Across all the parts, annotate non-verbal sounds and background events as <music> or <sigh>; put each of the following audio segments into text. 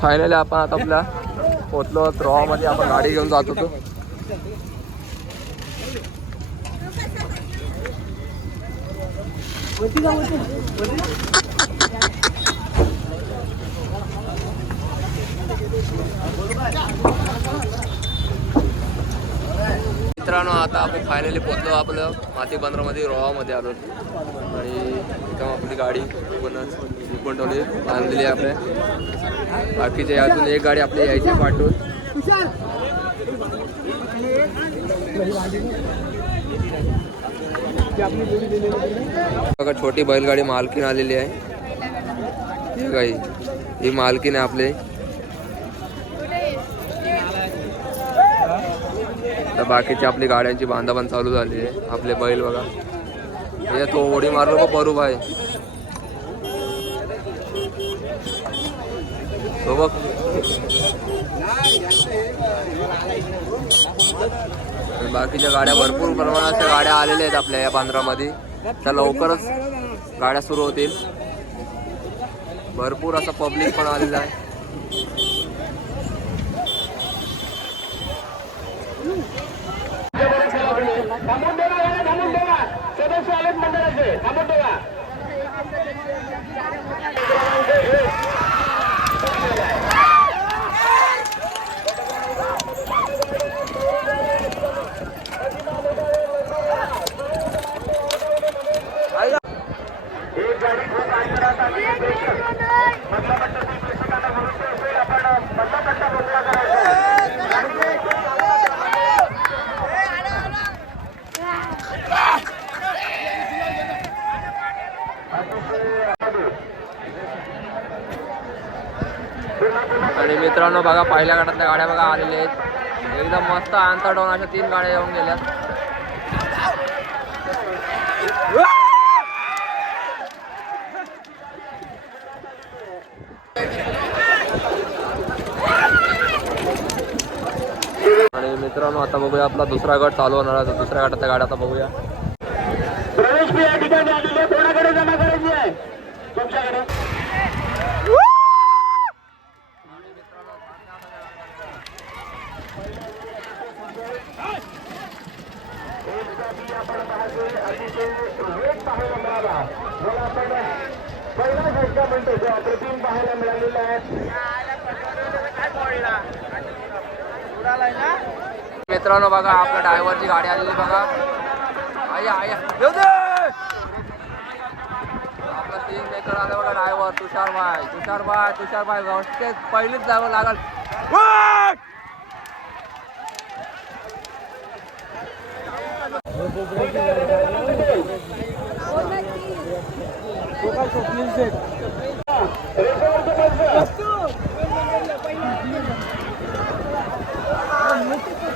Finally आपण आता आपल्या पोचलो मध्ये आपण गाडी घेऊन जात होतो. मित्रांनो आता आपण फायनली पोचलो आपलं माती बंदरामध्ये रोहामध्ये आलो. आणि एकदम आपली गाडी पण पण ठेवली बांधलेली आपल्या. बाकीचे अजून एक गाडी आपली यायची पाठवून. बघा छोटी बैलगाडी मालकीन आलेली आहे. ही काही ही मालकीन आहे आपली. तर बाकीची आपली गाड्यांची बांधाबांध चालू झाली आहे. आपले बैल बघा. हे तो ओढी मारलो बघ बरू भाई. तो बघ बाकीच्या गाड्या भरपूर प्रमाणाच्या गाड्या आलेल्या आहेत आपल्या या बांद्रामध्ये. त्या लवकरच गाड्या सुरू होतील. भरपूर असं पब्लिक पण आलेलं आहे. थांबून थांबून सदस्य आलेत मंडळाचे. थांबून ठेवा एक गाडी खूप अंतरात आली आहे. मधला पट्टा ती प्रेक्षकांना विनंती असेल आपण मधला पट्टा मोकळा करायचा आणि मित्रांनो बघा पहिल्या गटातल्या गाड्या बघा आलेल्या आहेत. एकदम मस्त आंतर डोन अशा तीन गाड्या येऊन गेल्या आणि मित्रांनो आता बघूया आपला दुसरा गट चालू होणार आहे. तर दुसऱ्या गटातल्या गाड्या आता बघूया. प्रवेश या ठिकाणी आलेली आहे. कोणाकडे जमा करायची आहे? तुमच्याकडे. पहिला झटका म्हणतो जो अप्रतिम पाहायला मिळालेला आहे. मित्रांनो बघा आपल्या ड्रायव्हरची गाडी आलेली बघा. आया आया येऊ दे! आपला तीन मेकर आला बघा ड्रायव्हर. तुषार भाई तुषार भाई तुषार भाई व्यवस्थित. पहिलीच जावं लागल.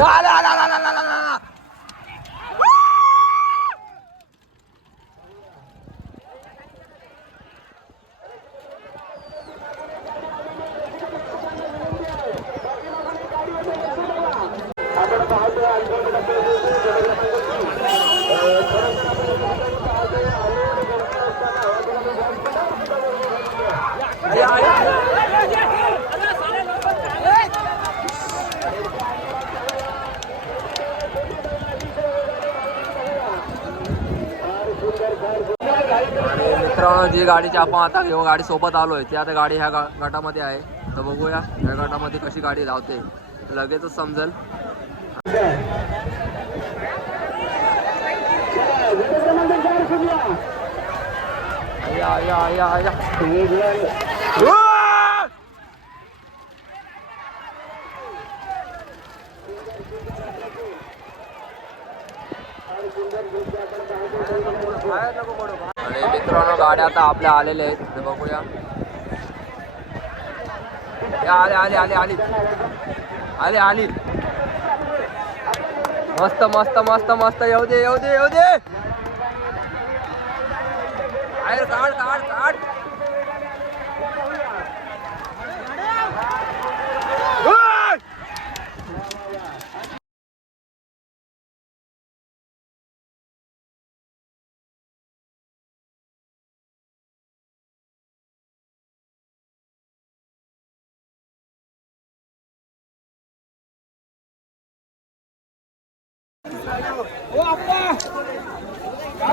वेगाने आपण पाहतो आणि मित्रांनो जी गाडीची आपण आता घेऊन गाडी सोबत आलोय ती आता गाडी ह्या गा- गटामध्ये आहे. तर बघूया ह्या गटामध्ये कशी गाडी धावते. लगेचच समजेल. या या या या आणि मित्रांनो गाडी गाड्या आता आपल्या आलेले आहेत. बघूया. हे आले आले आले आली. आले आली. मस्त मस्त मस्त मस्त. येऊ दे येऊ दे येऊ दे. काढ काढ काढ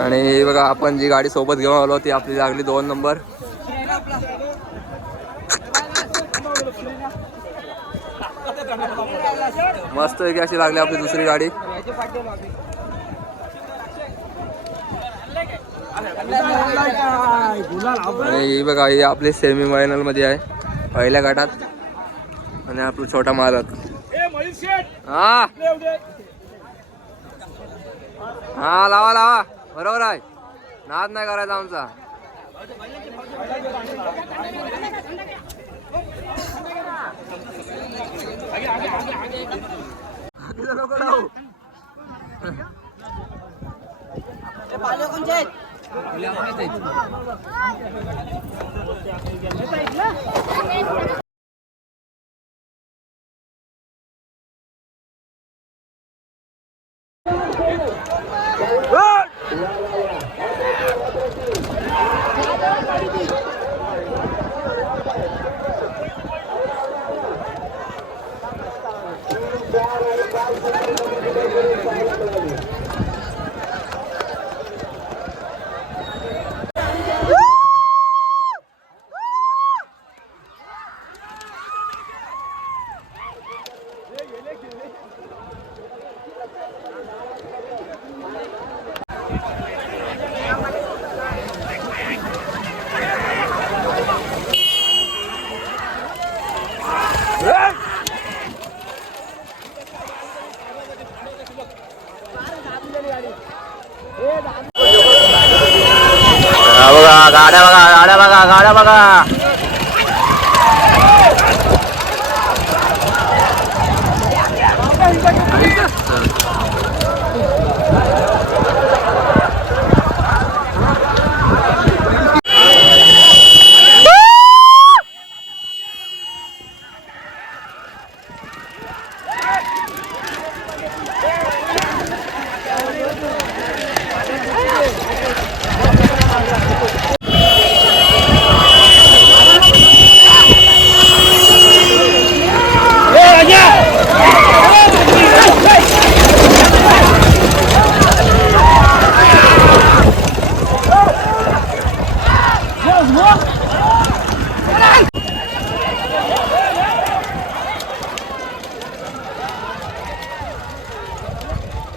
आणि बघा आपण जी गाडी सोबत घेऊन आलो ती आपली लागली दोन नंबर. मस्त की अशी लागली आपली दुसरी गाडी. आणि ही बघा ही आपली सेमी फायनलमध्ये आहे पहिल्या गटात. आणि आपला छोटा मालक. हा. हा लावा लावा. बरोबर आहे. नाद नाही करायचा आमचा.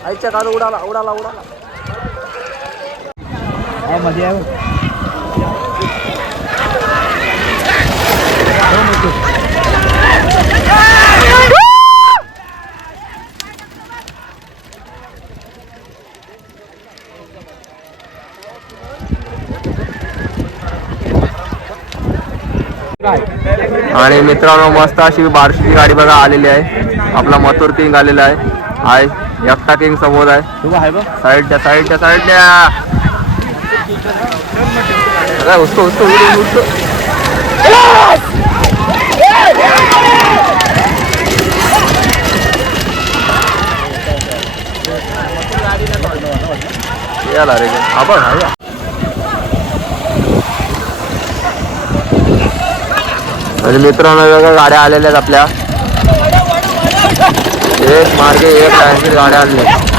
आईच्या काल उडाला उडाला उडाला आणि मित्रांनो मस्त अशी बारशीची गाडी बघा आलेली आहे. आपला मथुर किंग आलेला आहे. आहे एकटा किंग समोर आहे. साईडच्या साईडच्या साईडच्या. उसको उडू, उसको याला रे आपण म्हणजे मित्रांनो वेगळ्या गाड्या आलेल्या आहेत आपल्या. एक मार्गे एक गाड्या आलेल्या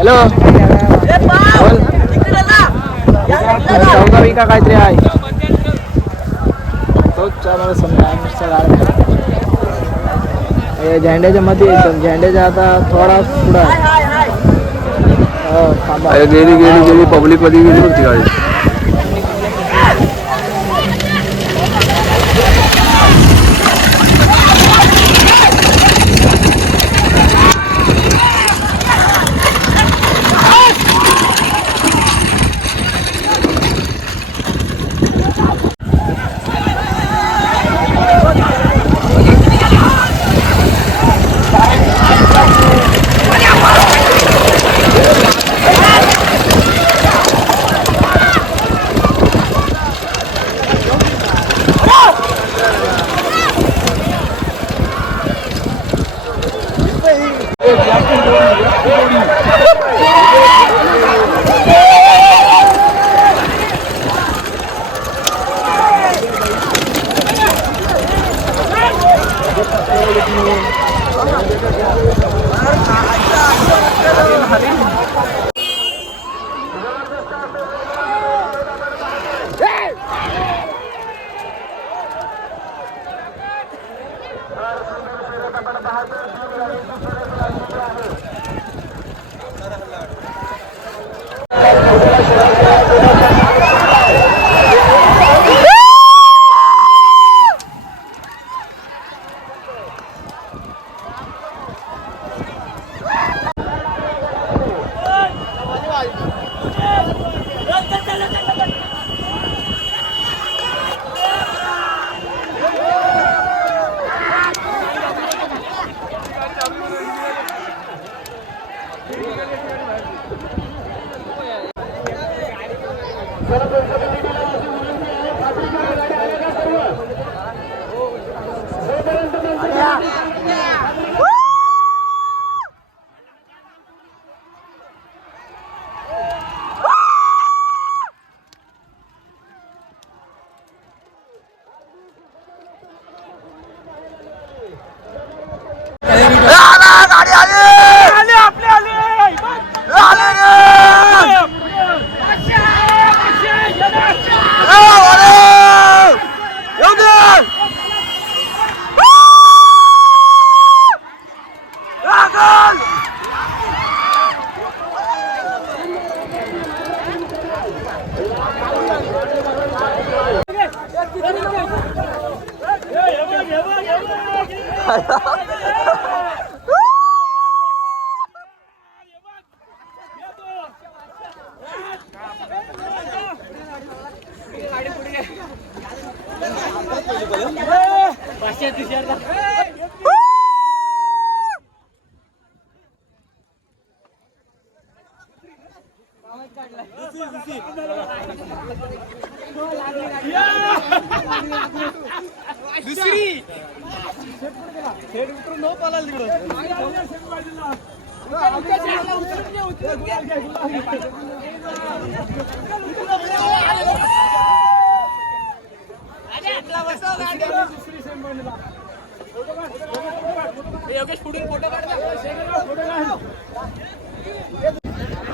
हॅलो. बोल. चौदा विका काहीतरी आहे? तोच आम्हाला समजा हे झेंड्याच्या मध्ये येतो झेंड्याच्या आता थोडा पुढं हो गेली गेली गेली पब्लिकमध्ये गेली होती गाडी. गाडी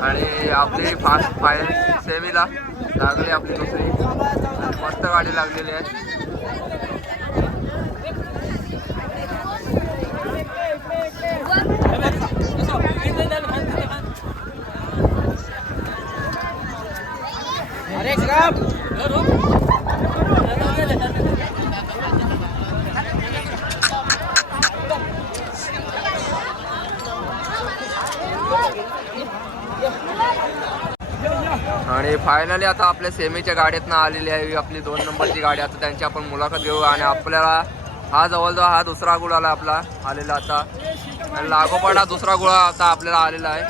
आणि आपली फास्ट फायर सेमीला लागली आपली दुसरी. मस्त गाडी लागलेली आहे. आणि फायनली आता आपल्या सेमीच्या गाडीतनं आलेली आहे आपली दोन नंबरची गाडी. आता त्यांची आपण मुलाखत घेऊ आणि आपल्याला हा जवळजवळ हा दुसरा गुळ आला आपला आलेला आता. आणि लागोपाठ हा दुसरा गुळा आता आपल्याला आलेला आहे.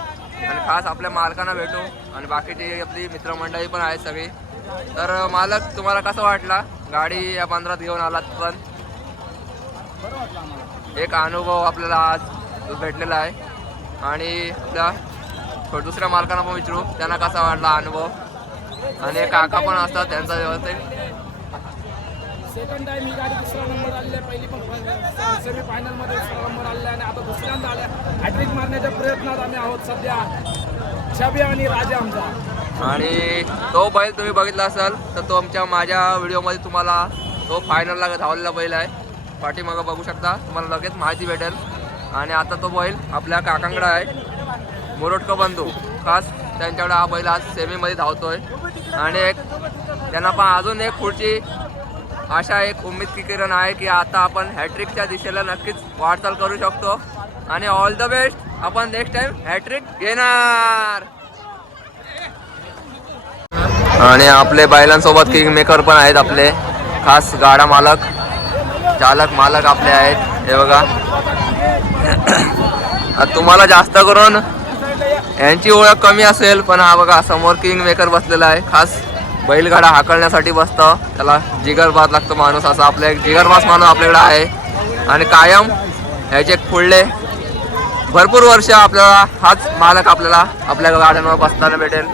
आणि खास आपल्या मालकांना भेटू. आणि बाकीची आपली मित्रमंडळी पण आहेत सगळी. तर मालक तुम्हाला कसं वाटला? गाडी या पंधरात घेऊन आलात पण. एक अनुभव आपल्याला आज भेटलेला आहे. आणि आपला थोडं दुसऱ्या मालकांना पण विचारू. त्यांना कसा वाटला अनुभव? आणि काका पण असतात त्यांचा व्यवस्थित. सेकंड टाइम ही गाडी दुसरा नंबर आलेली आहे पहिली पण सेमी दुसरा नंबर आलेला आहे आणि आता दुसऱ्यांदा आल्या. हॅट्रिक मारण्याच्या प्रयत्नात आम्ही आहोत सध्या. छबी आणि राजा आमचा. आणि तो बैल तुम्ही बघितला असाल तर तो आमच्या माझ्या व्हिडिओमध्ये तुम्हाला तो फायनलला धावलेला बैल आहे. पाठीमागं बघू शकता. तुम्हाला लगेच माहिती भेटेल. आणि आता तो बैल आपल्या काकांकडे आहे. मुरोटकर बंधू खास त्यांच्याकडे हा बैल आज सेमीमध्ये धावतोय. आणि एक त्यांना पण अजून एक पुढची अशा एक उमेद की किरण आहे की आता आपण हॅट्रिकच्या दिशेला नक्कीच वाटचाल करू शकतो. आणि ऑल द बेस्ट आपण नेक्स्ट टाइम हॅट्रिक घेणार. आणि आपले बैलांसोबत किंग मेकर पण आहेत आपले. खास गाडा मालक चालक मालक आपले आहेत. हे बघा. <coughs> तुम्हाला जास्त करून यांची ओळख कमी असेल पण हा बघा समोर किंग मेकर बसलेला आहे. खास बैलगाडा हाकलण्यासाठी बसतं. त्याला जिगरबाज लागतो माणूस. असा आपल्या एक जिगरबाज माणूस आपल्याकडे आहे. आणि कायम ह्याचे पुढले भरपूर वर्ष आपल्याला हाच मालक आपल्याला आपल्या गाड्यांवर बसताना भेटेल.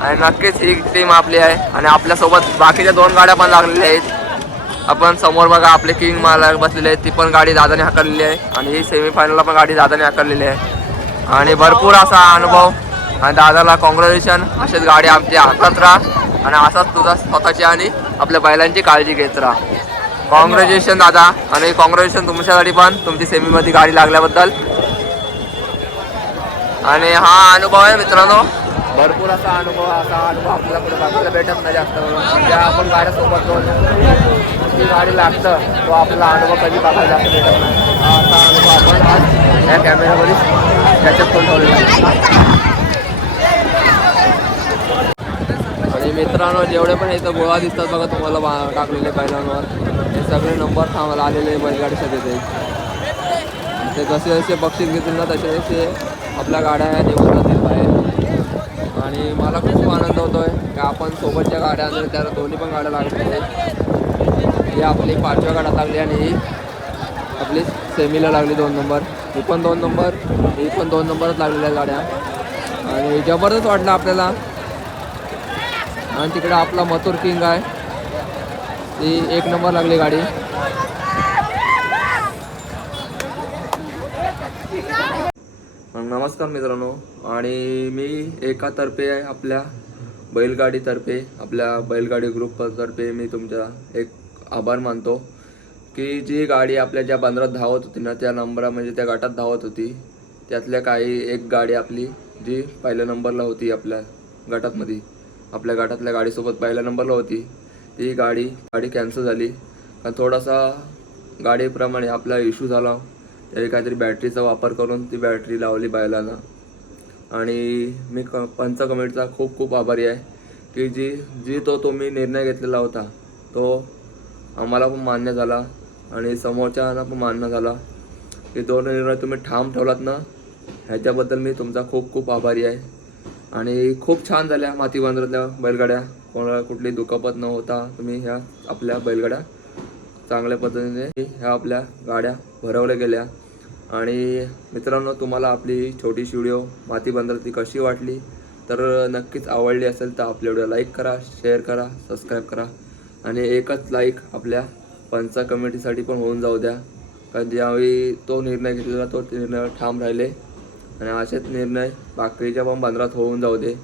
आणि नक्कीच ही टीम आपली आहे. आणि आपल्यासोबत बाकीच्या दोन गाड्या पण लागलेल्या आहेत. आपण समोर बघा आपले किंग मालक बसलेले आहेत. ती पण गाडी दादाने हाकललेली आहे. आणि ही सेमीफायनलला पण गाडी दादाने हाकललेली आहे. आणि भरपूर असा अनुभव. आणि दादाला कॉंग्रॅच्युलेशन असेच गाडी आमची हातात राहा. आणि असाच तुझा स्वतःची आणि आपल्या बैलांची काळजी घेत राहा. कॉंग्रॅच्युलेशन दादा. आणि कॉंग्रॅच्युलेशन तुमच्यासाठी पण. तुमची सेमीमध्ये गाडी लागल्याबद्दल. आणि हा अनुभव आहे मित्रांनो. भरपूर असा अनुभव असा अनुभव आपल्याला कुठे भेटत नाही जास्त ज्या म्हणजे आपण गाड्यासोबत जाऊन जी गाडी लागतं तो आपला अनुभव कधी बघायला जास्त भेटत नाही. आपण आज या कॅमेऱ्यामध्ये त्याच्यात फोन ठेवलेला आहे. आणि मित्रांनो जेवढे पण इथं गोळा दिसतात बघा तुम्हाला बा- टाकलेले बैलांवर. हे सगळे नंबर थांबायला आलेले बैलगाडीच्या तिथे ते जसे जसे बक्षीस घेतील ना तसे तसे आपल्या गाड्या निघून जातील बाहेर. आणि मला खूप आनंद होतोय की आपण सोबतच्या गाड्या आणल्या त्याला दोन्ही पण गाड्या लागल्या ही आपली पाचव्या गाड्या लागली आणि ही सेमीला लागली दोन नंबर. ही पण दोन नंबर ही पण दोन नंबरच लागलेल्या गाड्या. आणि जबरदस्त वाटलं आपल्याला. आणि तिकडे आपला मथुर किंग आहे. ती एक नंबर लागली गाडी. नमस्कार मित्रांनो. आणि मी एकातर्फे आहे आपल्या बैलगाडीतर्फे आपल्या बैलगाडी ग्रुपतर्फे मी तुमचा एक आभार मानतो. की जी गाडी आपल्या ज्या बंदरात धावत होती ना त्या नंबरा म्हणजे त्या गटात धावत होती. त्यातल्या काही एक गाडी आपली जी पहिल्या नंबरला होती आपल्या गटातमध्ये आपल्या गटातल्या गाडीसोबत पहिल्या नंबरला होती. ती गाडी गाडी कॅन्सल झाली. कारण थोडासा गाडीप्रमाणे आपला इश्यू झाला. त्यावेळी काहीतरी बॅटरीचा वापर करून ती बॅटरी लावली बैलाला आणि मी क पंच कमिटीचा खूप खूप आभारी आहे की जी जी तो तुम्ही निर्णय घेतलेला होता तो आम्हाला पण मान्य झाला. आणि समोरच्यांना पण मान्य झाला. हे दोन निर्णय तुम्ही ठाम ठेवलात ना ह्याच्याबद्दल मी तुमचा खूप खूप आभारी आहे. आणि खूप छान झाल्या माती बांधरातल्या बैलगाड्या. कोणाला कुठली दुखापत न होता तुम्ही ह्या आपल्या बैलगाड्या चांगल्या पद्धतीने ह्या आपल्या गाड्या भरवल्या गेल्या. आणि मित्रांनो तुम्हाला आपली छोटीशी व्हिडिओ माती कशी वाटली तर नक्कीच आवडली असेल तर आपल्या व्हिडिओ लाईक करा शेअर करा सबस्क्राईब करा. आणि एकच लाईक आपल्या पंचा कमिटीसाठी पण होऊन जाऊ द्या. कारण ज्यावेळी तो निर्णय घेतलेला तो निर्णय ठाम राहिले. आणि असेच निर्णय बाकीच्या पण बंदरात होऊन जाऊ दे.